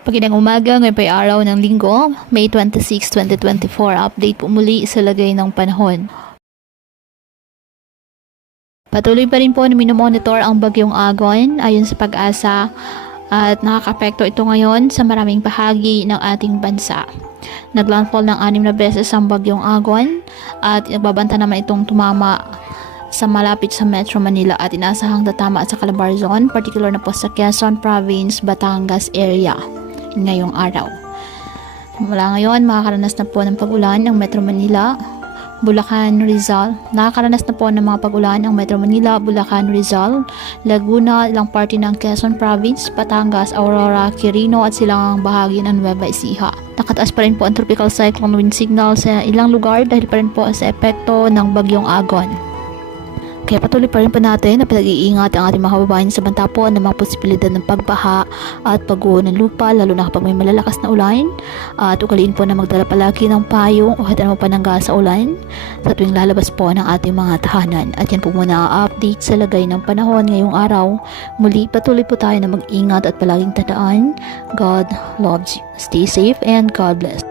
Pagindang umaga, ngayon po ay araw ng linggo, May 26, 2024. Update po muli sa lagay ng panahon. Patuloy pa rin po na minomonitor ang bagyong Agon ayon sa Pag-asa at nakakapekto ito ngayon sa maraming bahagi ng ating bansa. Naglandfall ng 6 na beses ang bagyong Agon at nagbabanta naman itong tumama sa malapit sa Metro Manila at inasahang tatama sa Calabarzon, particular na po sa Quezon Province, Batangas area ngayong araw. Mula ngayon, makakaranas na po ng pag-ulan ang Metro Manila, Bulacan, Rizal. Nakakaranas na po ng mga pag-ulan ang Metro Manila, Bulacan, Rizal, Laguna, ilang parte ng Quezon Province, Batangas, Aurora, Quirino at silang bahagi ng Nueva Ecija. Nakataas pa rin po ang tropical cyclone wind signal sa ilang lugar dahil pa rin po sa epekto ng bagyong Agon. Kaya patuloy pa rin po natin na pinag-iingat ang ating mga kababayan sa banta po ng mga posibilidad ng pagbaha at pagguho ng lupa, lalo na kapag may malalakas na ulan. At ugaliin po na magdala palagi ng payong o hatan mo panangga sa ulan sa tuwing lalabas po ng ating mga tahanan. At yan po muna ang update sa lagay ng panahon ngayong araw. Muli patuloy po tayo na mag-ingat at palaging tandaan, God loves you. Stay safe and God bless.